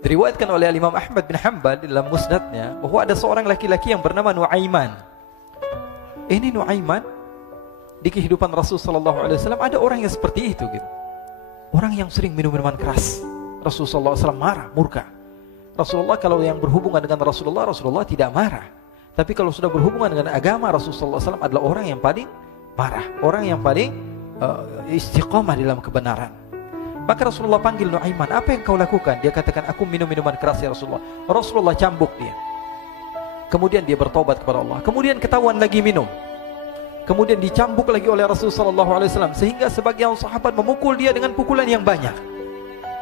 Diriwayatkan oleh Imam Ahmad bin Hanbal dalam musnadnya bahwa ada seorang laki-laki yang bernama Nuaiman. Ini Nuaiman di kehidupan Rasul sallallahu alaihi wasallam ada orang yang seperti itu gitu. Orang yang sering minum minuman keras. Rasul sallallahu alaihi wasallam marah, murka. Rasulullah kalau yang berhubungan dengan Rasulullah tidak marah. Tapi kalau sudah berhubungan dengan agama, Rasul sallallahu alaihi wasallam adalah orang yang paling marah, orang yang paling istiqamah dalam kebenaran. Maka Rasulullah panggil Nuaiman, apa yang kau lakukan? Dia katakan, aku minum minuman keras ya Rasulullah. Rasulullah cambuk dia. Kemudian dia bertobat kepada Allah. Kemudian ketahuan lagi minum. Kemudian dicambuk lagi oleh Rasulullah SAW, sehingga sebagian sahabat memukul dia dengan pukulan yang banyak.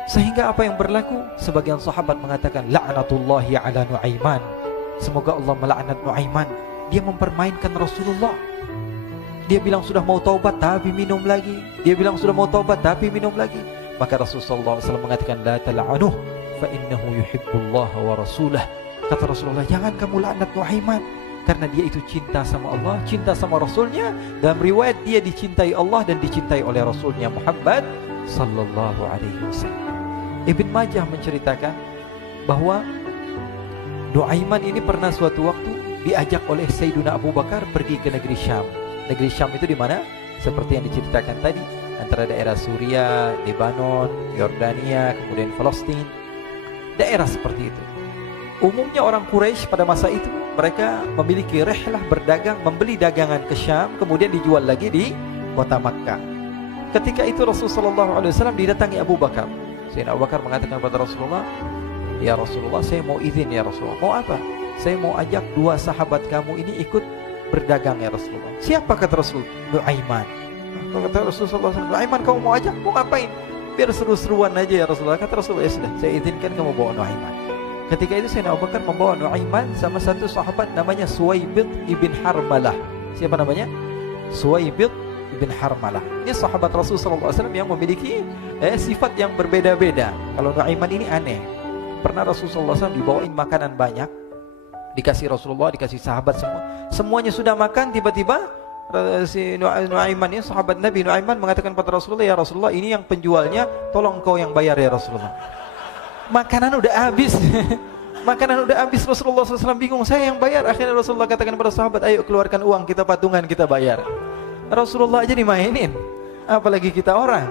Sehingga apa yang berlaku? Sebagian sahabat mengatakan, la'natullahi ala Nuaiman. Semoga Allah melaknat Nuaiman. Dia mempermainkan Rasulullah. Dia bilang sudah mau taubat tapi minum lagi. Dia bilang sudah mau taubat tapi minum lagi. Maka Rasulullah SAW mengatakan, la tal'anuh fa innahu yuhibbullah wa rasulah. Kata Rasulullah, jangan kamu laknat Nuaiman, karena dia itu cinta sama Allah, cinta sama Rasulnya. Dalam riwayat dia dicintai Allah dan dicintai oleh Rasulnya Muhammad sallallahu alaihi wasallam. Ibn Majah menceritakan bahwa Nuaiman ini pernah suatu waktu diajak oleh Sayyiduna Abu Bakar pergi ke negeri Syam. Negeri Syam itu di mana? Seperti yang diceritakan tadi, antara daerah Suriah, Lebanon, Yordania, kemudian Palestina. Daerah seperti itu. Umumnya orang Quraisy pada masa itu mereka memiliki rihlah berdagang, membeli dagangan ke Syam, kemudian dijual lagi di kota Makkah. Ketika itu Rasulullah SAW didatangi Abu Bakar. Sayyidina Abu Bakar mengatakan kepada Rasulullah, ya Rasulullah, saya mau izin ya Rasulullah. Mau apa? Saya mau ajak dua sahabat kamu ini ikut berdagang ya Rasulullah. Siapa? Kata Rasul? Nuaiman. Kata Rasulullah SAW, Nuaiman kamu mau ajak? Mau ngapain? Biar seru-seruan aja ya Rasulullah. Kata Rasulullah, ya sudah, saya izinkan kamu bawa Nuaiman. Ketika itu Sayyidina Abu Bakar membawa Nuaiman sama satu sahabat namanya Suwaibid ibn Harmalah. Siapa namanya? Suwaibid ibn Harmalah. Ini sahabat Rasulullah SAW yang memiliki sifat yang berbeda-beda. Kalau Nuaiman ini aneh. Pernah Rasulullah SAW dibawain makanan banyak, dikasih Rasulullah, dikasih sahabat semua. Semuanya sudah makan, tiba-tiba si Nuaiman ini, sahabat Nabi Nuaiman mengatakan kepada Rasulullah, ya Rasulullah, ini yang penjualnya, tolong kau yang bayar ya Rasulullah. Makanan udah habis. Makanan udah habis. Rasulullah SAW bingung, saya yang bayar. Akhirnya Rasulullah katakan kepada sahabat, ayo keluarkan uang, kita patungan, kita bayar. Rasulullah aja dimainin, apalagi kita orang.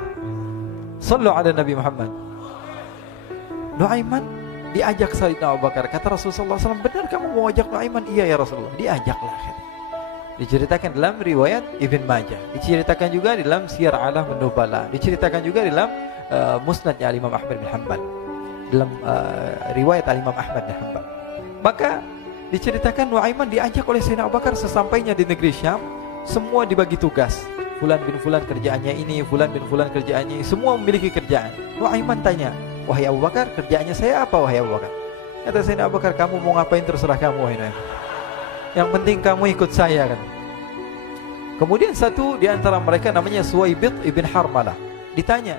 Sallu ala Nabi Muhammad. Nuaiman diajak Sayyidina Abu Bakar. Kata Rasulullah SAW, benar kamu mau ajak Nuaiman? Iya ya Rasulullah. Diajaklah. Diceritakan dalam riwayat Ibn Majah, diceritakan juga dalam Siyar A'lam An-Nubala, diceritakan juga dalam musnadnya Imam Ahmad bin Hanbal, dalam riwayat Imam Ahmad bin Hanbal. Maka diceritakan Nuaiman diajak oleh Sayyidina Abu Bakar. Sesampainya di negeri Syam, semua dibagi tugas. Fulan bin Fulan kerjaannya ini, Fulan bin Fulan kerjaannya ini, semua memiliki kerjaan. Nuaiman tanya, wahai Abu Bakar, kerjaannya saya apa wahai Abu Bakar? Kata Sayyidina Abu Bakar, kamu mau ngapain terserah kamu wahai Nuaiman. Yang penting kamu ikut saya kan. Kemudian satu di antara mereka namanya Suwaibid ibn Harmalah. Ditanya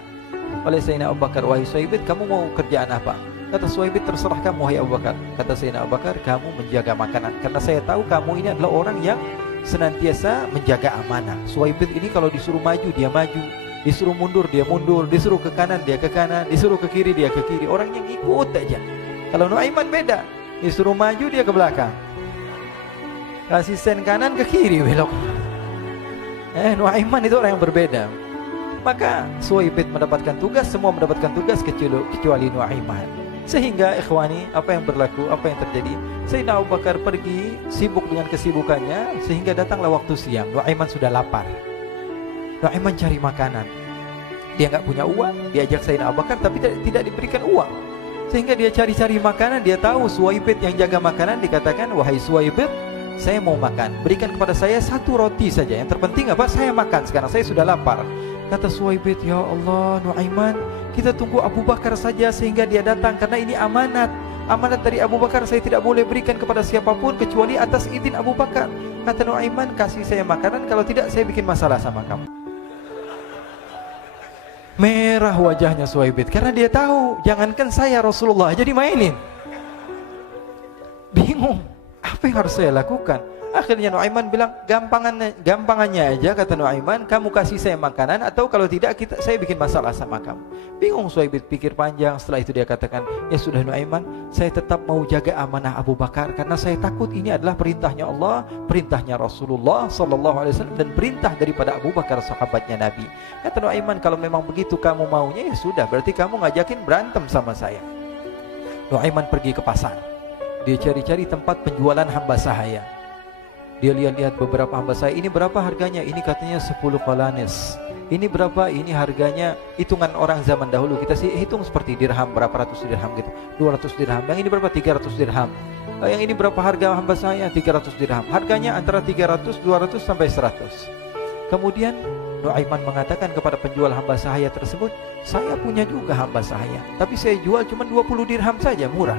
oleh Sayyidina Abu Bakar, wahai Suwaibid, kamu mau kerjaan apa? Kata Suwaibid, terserah kamu wahai Abu Bakar. Kata Sayyidina Abu Bakar, kamu menjaga makanan, karena saya tahu kamu ini adalah orang yang senantiasa menjaga amanah. Suwaibid ini kalau disuruh maju dia maju, disuruh mundur dia mundur, disuruh ke kanan dia ke kanan, disuruh ke kiri dia ke kiri. Orang yang ikut aja. Kalau Nuaiman beda, disuruh maju dia ke belakang, kasih sen kanan ke kiri belok. Nuaiman itu orang yang berbeda. Maka Suwaibid mendapatkan tugas, semua mendapatkan tugas kecuali Nuaiman. Sehingga ikhwani, apa yang berlaku, apa yang terjadi? Sayyidina Abu Bakar pergi sibuk dengan kesibukannya, sehingga datanglah waktu siang. Nuaiman sudah lapar. Nuaiman cari makanan. Dia nggak punya uang, diajak Sayyidina Abu Bakar tapi tidak diberikan uang. Sehingga dia cari-cari makanan. Dia tahu Suwaibid yang jaga makanan, dikatakan, wahai Suwaibid, saya mau makan, berikan kepada saya satu roti saja. Yang terpenting apa? Saya makan sekarang, saya sudah lapar. Kata Suwaibid, ya Allah Nuaiman, kita tunggu Abu Bakar saja sehingga dia datang, karena ini amanat. Amanat dari Abu Bakar, saya tidak boleh berikan kepada siapapun kecuali atas izin Abu Bakar. Kata Nuaiman, kasih saya makanan, kalau tidak saya bikin masalah sama kamu. Merah wajahnya Suwaibid, karena dia tahu, jangankan saya, Rasulullah jadi mainin. Bingung, apa yang harus saya lakukan? Akhirnya Nuaiman bilang, gampangannya aja, kata Nuaiman, kamu kasih saya makanan, atau kalau tidak saya bikin masalah sama kamu. Bingung Suhaib, pikir panjang. Setelah itu dia katakan, ya sudah Nuaiman, saya tetap mau jaga amanah Abu Bakar, karena saya takut ini adalah perintahnya Allah, perintahnya Rasulullah SAW, dan perintah daripada Abu Bakar, sahabatnya Nabi. Kata Nuaiman, kalau memang begitu kamu maunya, ya sudah, berarti kamu ngajakin berantem sama saya. Nuaiman pergi ke pasar. Dia cari-cari tempat penjualan hamba sahaya. Dia lihat-lihat beberapa hamba sahaya. Ini berapa harganya? Ini katanya 10 qalanis. Ini berapa? Ini harganya hitungan orang zaman dahulu. Kita sih hitung seperti dirham, berapa ratus dirham gitu. 200 dirham. Yang ini berapa? 300 dirham. Yang ini berapa harga hamba sahaya? 300 dirham. Harganya antara 300, 200 sampai 100. Kemudian Nuaiman mengatakan kepada penjual hamba sahaya tersebut, saya punya juga hamba sahaya, tapi saya jual cuma 20 dirham saja, murah.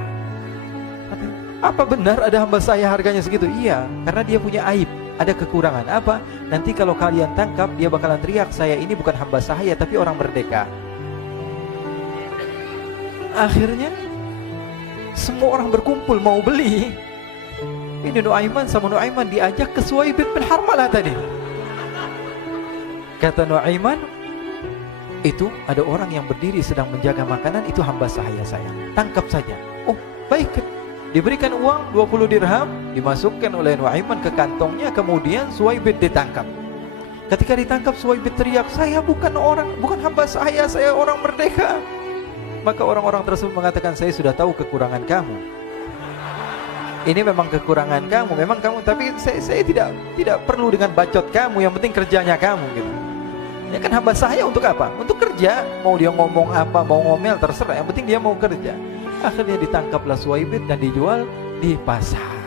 Apa benar ada hamba saya harganya segitu? Iya, karena dia punya aib, ada kekurangan. Apa? Nanti kalau kalian tangkap, dia bakalan teriak, saya ini bukan hamba sahaya tapi orang merdeka. Akhirnya semua orang berkumpul mau beli. Ini Nuaiman sama Nuaiman diajak ke Suhaib bin Harmalah tadi. Kata Nuaiman, itu ada orang yang berdiri sedang menjaga makanan, itu hamba sahaya saya, tangkap saja. Oh baik. Diberikan uang 20 dirham, dimasukkan oleh Nuaiman ke kantongnya, kemudian Suhaib ditangkap. Ketika ditangkap, Suhaib teriak, saya bukan hamba saya orang merdeka. Maka orang-orang tersebut mengatakan, saya sudah tahu kekurangan kamu. Ini memang kekurangan kamu, memang kamu, tapi saya tidak perlu dengan bacot kamu, yang penting kerjanya kamu gitu. Ya kan hamba saya untuk apa? Untuk kerja, mau dia ngomong apa, mau ngomel terserah, yang penting dia mau kerja. Akhirnya ditangkaplah Suhaib dan dijual di pasar.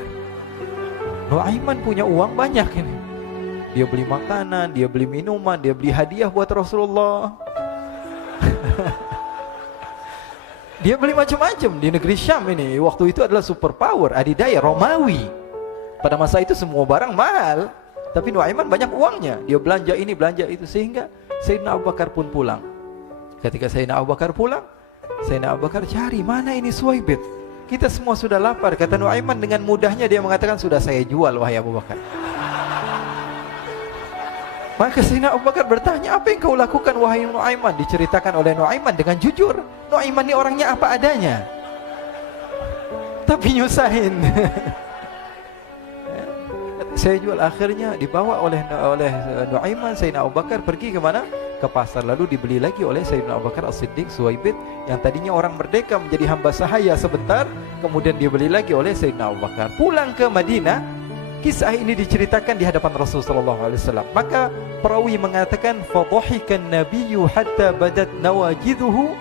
Nuaiman punya uang banyak ini. Dia beli makanan, dia beli minuman, dia beli hadiah buat Rasulullah. Dia beli macam-macam di negeri Syam ini. Waktu itu adalah superpower, adidaya Romawi. Pada masa itu semua barang mahal, tapi Nuaiman banyak uangnya. Dia belanja ini, belanja itu, sehingga Sayyidina Abu Bakar pun pulang. Ketika Sayyidina Abu Bakar pulang, Sayyidina Abu Bakar cari, mana ini Suhaib? Kita semua sudah lapar. Kata Nuaiman dengan mudahnya dia mengatakan, sudah saya jual wahai Abu Bakar. Maka Sayyidina Abu Bakar bertanya, apa yang kau lakukan wahai Nuaiman? Diceritakan oleh Nuaiman dengan jujur. Nuaiman ini orangnya apa adanya, tapi nyusahin. Saya jual. Akhirnya dibawa oleh Nuaiman, Sayyidina Abu Bakar pergi ke mana? Ke pasar, lalu dibeli lagi oleh Sayyidina Abu Bakar As-Siddiq. Suhaib yang tadinya orang merdeka menjadi hamba sahaya sebentar, kemudian dibeli lagi oleh Sayyidina Abu Bakar. Pulang ke Madinah, kisah ini diceritakan di hadapan Rasulullah SAW. Maka perawi mengatakan, fadhahikan nabiyyu hatta badat nawajiduhu.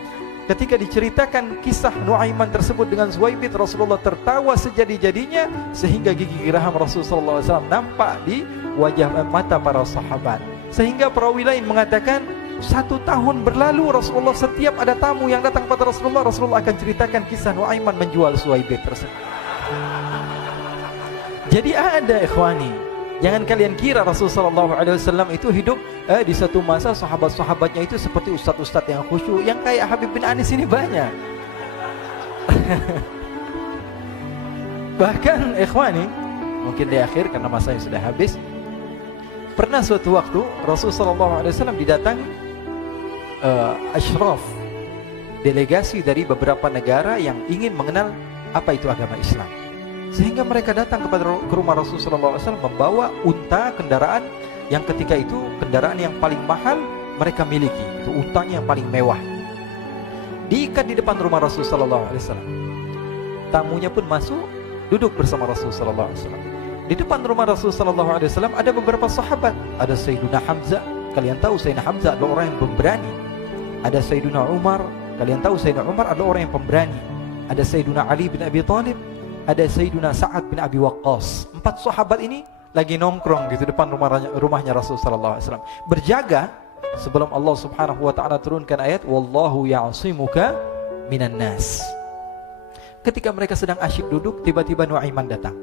Ketika diceritakan kisah Nuaiman tersebut dengan Suhaib, Rasulullah tertawa sejadi-jadinya sehingga gigi geraham Rasulullah SAW nampak di wajah mata para sahabat. Sehingga perawi lain mengatakan, 1 tahun berlalu Rasulullah, setiap ada tamu yang datang pada Rasulullah akan ceritakan kisah Nuaiman menjual Suhaib tersebut. Jadi ada ikhwani, jangan kalian kira Rasulullah SAW itu hidup di satu masa sahabat-sahabatnya itu seperti ustadz-ustadz yang khusyuk, yang kayak Habib bin Anis ini banyak. Bahkan ikhwani, mungkin di akhir karena masanya sudah habis, pernah suatu waktu Rasulullah SAW didatangi asyraf, delegasi dari beberapa negara yang ingin mengenal apa itu agama Islam. Sehingga mereka datang ke rumah Rasulullah SAW membawa unta, kendaraan yang ketika itu kendaraan yang paling mahal mereka miliki. Itu untanya yang paling mewah. Diikat di depan rumah Rasulullah SAW. Tamunya pun masuk, duduk bersama Rasulullah SAW. Di depan rumah Rasulullah SAW ada beberapa sahabat. Ada Sayyiduna Hamzah. Kalian tahu Sayyidina Hamzah adalah orang yang pemberani. Ada Sayyiduna Umar. Kalian tahu Sayyidina Umar adalah orang yang pemberani. Ada Sayyiduna Ali bin Abi Thalib. Ada Sayyiduna Sa'ad bin Abi Waqqas. 4 sahabat ini lagi nongkrong gitu depan rumahnya Rasulullah SAW, berjaga sebelum Allah Subhanahu wa taala turunkan ayat wallahu ya'simuka minan nas. Ketika mereka sedang asyik duduk, tiba-tiba Nuaiman datang.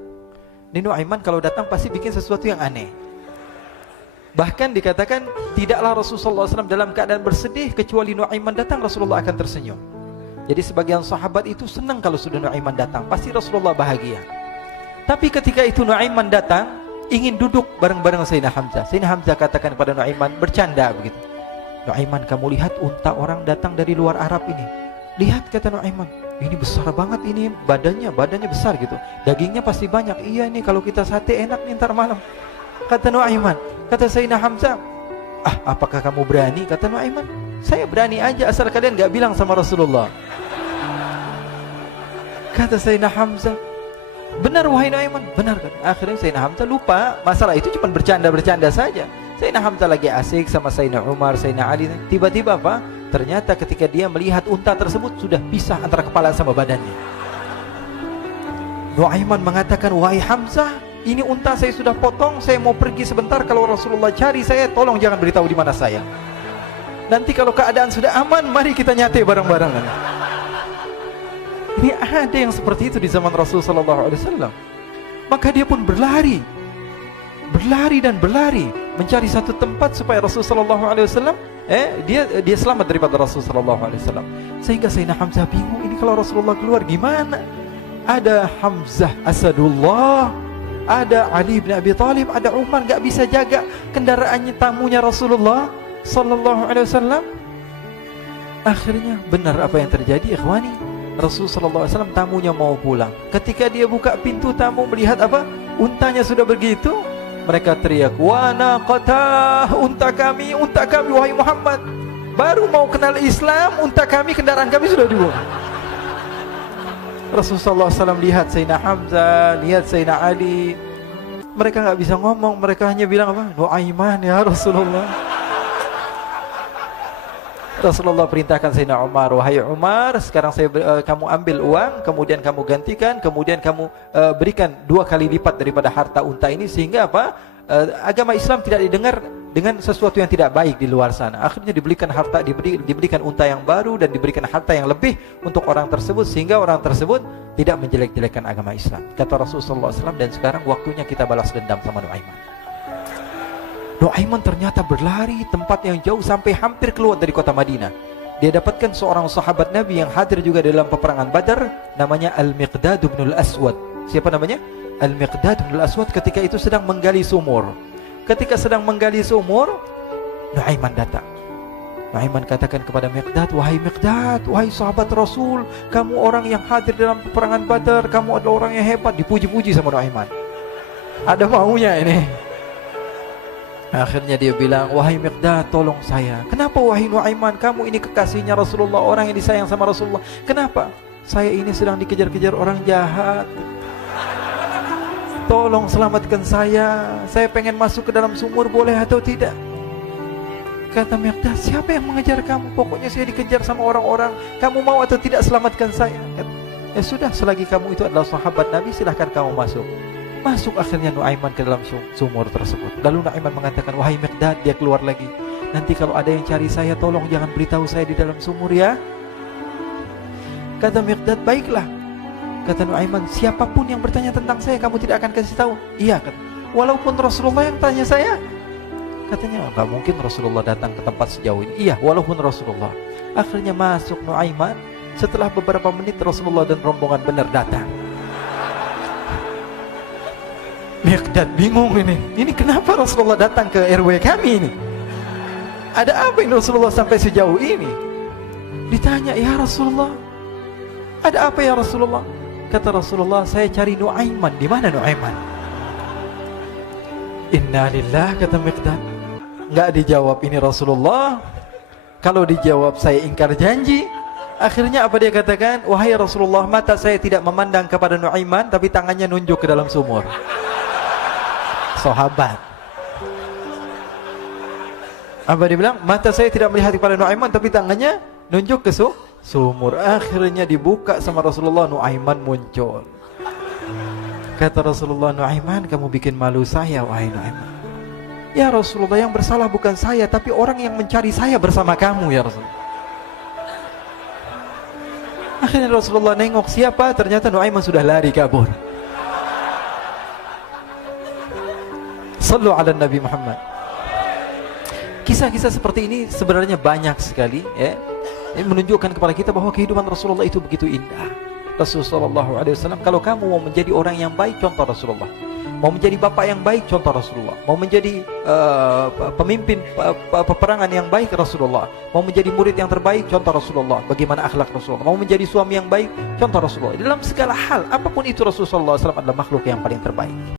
Ini Nuaiman kalau datang pasti bikin sesuatu yang aneh. Bahkan dikatakan tidaklah Rasulullah SAW dalam keadaan bersedih, kecuali Nuaiman datang Rasulullah akan tersenyum. Jadi sebagian sahabat itu senang kalau sudah Nuaiman datang, pasti Rasulullah bahagia. Tapi ketika itu Nuaiman datang, ingin duduk bareng-bareng Sayyidina Hamzah. Sayyidina Hamzah katakan kepada Nuaiman, bercanda begitu. Nuaiman, kamu lihat unta orang datang dari luar Arab ini. Lihat, kata Nuaiman, ini besar banget ini, badannya besar gitu. Dagingnya pasti banyak. Iya, ini kalau kita sate enak nih ntar malam. Kata Nuaiman. Kata Sayyidina Hamzah, apakah kamu berani? Kata Nuaiman, saya berani aja asal kalian gak bilang sama Rasulullah. Kata Sayyidina Hamzah, benar wahai Nuaiman, benar kan? Akhirnya Sayyidina Hamzah lupa masalah itu, cuma bercanda-bercanda saja. Sayyidina Hamzah lagi asik sama Sayyidina Umar, Sayyidina Ali. Tiba-tiba apa? Ternyata ketika dia melihat unta tersebut sudah pisah antara kepala sama badannya. Nuaiman mengatakan, wahai Hamzah, ini unta saya sudah potong, saya mau pergi sebentar. Kalau Rasulullah cari saya, tolong jangan beritahu di mana saya. Nanti kalau keadaan sudah aman, mari kita nyate bareng-barengan. Ini ada yang seperti itu di zaman Rasulullah SAW. Maka dia pun berlari dan berlari mencari satu tempat supaya Rasulullah SAW dia selamat daripada Rasulullah SAW. Sehingga Sayyidina Hamzah bingung, ini kalau Rasulullah keluar gimana? Ada Hamzah Asadullah, ada Ali bin Abi Thalib, ada Umar, gak bisa jaga kendaraannya, tamunya Rasulullah SAW. Akhirnya benar apa yang terjadi, ikhwani. Rasulullah SAW tamunya mau pulang. Ketika dia buka pintu tamu, melihat apa? Untanya sudah begitu. Mereka teriak, wa naqatah, unta kami wahai Muhammad. Baru mau kenal Islam, unta kami, kendaraan kami sudah dibuang. Rasulullah SAW lihat Sayyidina Hamzah, lihat Sayyidina Ali. Mereka gak bisa ngomong, mereka hanya bilang apa? Nuaiman ya Rasulullah. Rasulullah perintahkan Sayyidina Umar, wahai Umar, sekarang kamu ambil uang, kemudian kamu gantikan, kemudian kamu berikan 2 kali lipat daripada harta unta ini, sehingga apa? Agama Islam tidak didengar dengan sesuatu yang tidak baik di luar sana. Akhirnya diberikan harta, diberikan unta yang baru dan diberikan harta yang lebih untuk orang tersebut, sehingga orang tersebut tidak menjelek-jelekan agama Islam. Kata Rasulullah SAW, dan sekarang waktunya kita balas dendam sama Nuaiman. Nuaiman ternyata berlari tempat yang jauh sampai hampir keluar dari kota Madinah. Dia dapatkan seorang sahabat Nabi yang hadir juga dalam peperangan Badar, namanya Al-Miqdad bin Al-Aswad. Siapa namanya? Al-Miqdad bin Al-Aswad ketika itu sedang menggali sumur. Ketika sedang menggali sumur, Nuaiman datang. Nuaiman katakan kepada Miqdad, wahai Miqdad, wahai sahabat Rasul, kamu orang yang hadir dalam peperangan Badar, kamu adalah orang yang hebat. Dipuji-puji sama Nuaiman. Ada maunya ini. Akhirnya dia bilang, wahai Miqdad, tolong saya. Kenapa wahai Nuaiman? Kamu ini kekasihnya Rasulullah, orang yang disayang sama Rasulullah. Kenapa? Saya ini sedang dikejar-kejar orang jahat. Tolong selamatkan saya. Saya pengen masuk ke dalam sumur, boleh atau tidak? Kata Miqdad, siapa yang mengejar kamu? Pokoknya saya dikejar sama orang-orang. Kamu mau atau tidak selamatkan saya? Kata, ya sudah, selagi kamu itu adalah sahabat Nabi, silahkan kamu masuk. Masuk akhirnya Nuaiman ke dalam sumur tersebut. Lalu Nuaiman mengatakan, wahai Miqdad, dia keluar lagi. Nanti kalau ada yang cari saya, tolong jangan beritahu saya di dalam sumur ya. Kata Miqdad, baiklah. Kata Nuaiman, siapapun yang bertanya tentang saya, kamu tidak akan kasih tahu. Iya, kata. Walaupun Rasulullah yang tanya saya. Katanya, enggak mungkin Rasulullah datang ke tempat sejauh ini. Iya, walaupun Rasulullah. Akhirnya masuk Nuaiman. Setelah beberapa menit Rasulullah dan rombongan benar datang. Miqdad bingung ini. Ini kenapa Rasulullah datang ke RW kami ini? Ada apa ini Rasulullah sampai sejauh ini? Ditanya, ya Rasulullah, ada apa ya Rasulullah? Kata Rasulullah, saya cari Nuaiman. Di mana Nuaiman? Inna lillah, kata Miqdad. Enggak dijawab ini Rasulullah. Kalau dijawab saya ingkar janji. Akhirnya apa dia katakan? Wahai Rasulullah, mata saya tidak memandang kepada Nuaiman, tapi tangannya nunjuk ke dalam sumur. Sahabat. Apa dia bilang? Mata saya tidak melihat kepada Nuaiman, tapi tangannya nunjuk ke sumur. Akhirnya dibuka sama Rasulullah, Nuaiman muncul. Kata Rasulullah, Nuaiman, kamu bikin malu saya, wahai Nuaiman. Ya Rasulullah, yang bersalah bukan saya, tapi orang yang mencari saya bersama kamu ya Rasulullah. Akhirnya Rasulullah nengok, siapa? Ternyata Nuaiman sudah lari kabur. Sallu ala Nabi Muhammad. Kisah-kisah seperti ini sebenarnya banyak sekali ya. Ini menunjukkan kepada kita bahwa kehidupan Rasulullah itu begitu indah. Rasulullah SAW, kalau kamu mau menjadi orang yang baik, contoh Rasulullah. Mau menjadi bapak yang baik, contoh Rasulullah. Mau menjadi pemimpin peperangan yang baik, Rasulullah. Mau menjadi murid yang terbaik, contoh Rasulullah. Bagaimana akhlak Rasulullah. Mau menjadi suami yang baik, contoh Rasulullah. Dalam segala hal, apapun itu, Rasulullah SAW adalah makhluk yang paling terbaik.